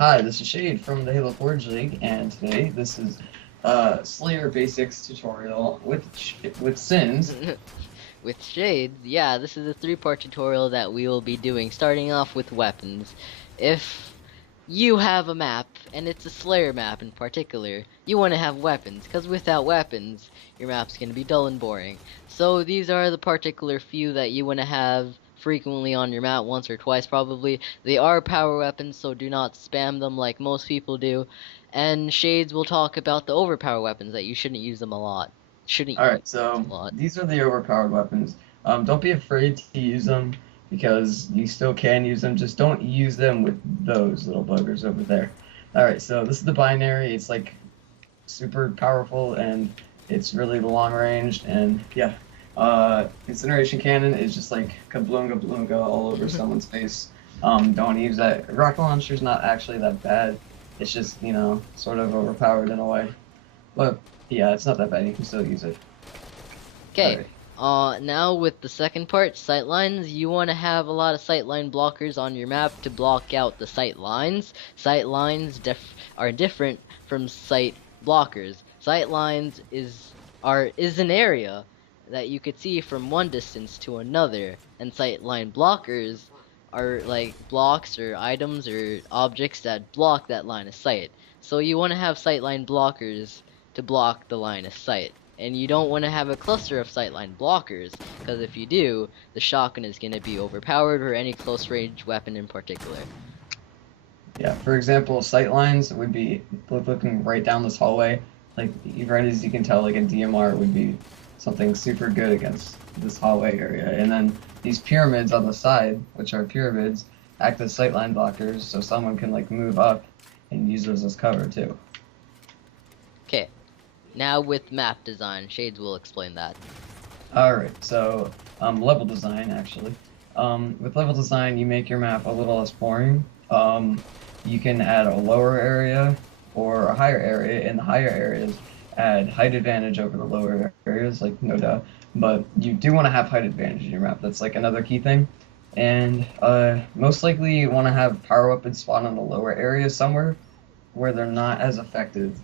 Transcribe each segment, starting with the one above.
Hi, this is Shade from the Halo Forge League, and today this is Slayer Basics tutorial with Sins. With shades, yeah, this is a three-part tutorial that we will be doing, starting off with weapons. If you have a map, and it's a Slayer map in particular, you want to have weapons, because without weapons, your map's going to be dull and boring. So these are the particular few that you want to have frequently on your map, once or twice probably. They are power weapons, so do not spam them like most people do. And Shades will talk about the overpower weapons, that you shouldn't use them a lot. Shouldn't use Alright, so a lot. these are the overpowered weapons. Don't be afraid to use them because you still can use them. Just don't use them with those little buggers over there. Alright, so this is the binary. It's like super powerful and it's really long range and yeah. Incineration cannon is just like kablunga blunga all over someone's face. Don't use that. Rocket launcher's not actually that bad. It's just, sort of overpowered in a way. But yeah, it's not that bad. You can still use it. Okay, Alright. now with the second part, sightlines, you want to have a lot of sightline blockers on your map to block out the sight lines. Sightlines are different from sight blockers. Sightlines is an area that you could see from one distance to another, and sightline blockers are like blocks or items or objects that block that line of sight. So you want to have sightline blockers to block the line of sight. And you don't want to have a cluster of sightline blockers, because if you do, the shotgun is going to be overpowered, or any close range weapon in particular. Yeah, for example, sight lines would be looking right down this hallway. Like, right as you can tell, like a DMR would be something super good against this hallway area. And then these pyramids on the side, which are pyramids, act as sightline blockers, so someone can like move up and use those as cover too. Okay, now with map design, Shades will explain that. Alright, so level design actually. With level design, you make your map a little less boring. You can add a lower area or a higher area. In the higher areas, add height advantage over the lower areas, like no doubt. But you do want to have height advantage in your map. That's like another key thing. And most likely you want to have power weapons spawn in the lower areas somewhere where they're not as effective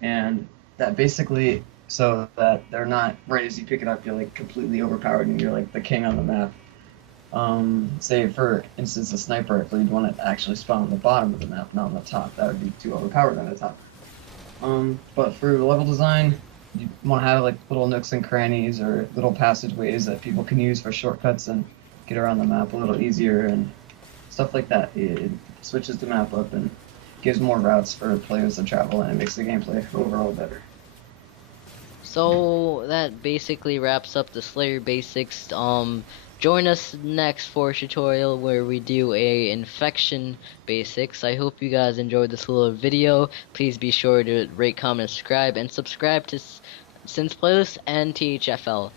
and that basically so that they're not right as you pick it up you're like completely overpowered and you're like the king on the map. Say for instance a sniper rifle, you'd want it to actually spawn on the bottom of the map, not on the top. That would be too overpowered on the top. But for level design, you want to have like little nooks and crannies or little passageways that people can use for shortcuts and get around the map a little easier and stuff like that. It switches the map up and gives more routes for players to travel, and it makes the gameplay overall better. So that basically wraps up the Slayer basics. Join us next for a tutorial where we do a infection basics. I hope you guys enjoyed this little video. Please be sure to rate, comment, subscribe, and subscribe to Sinzzl playlist and THFL.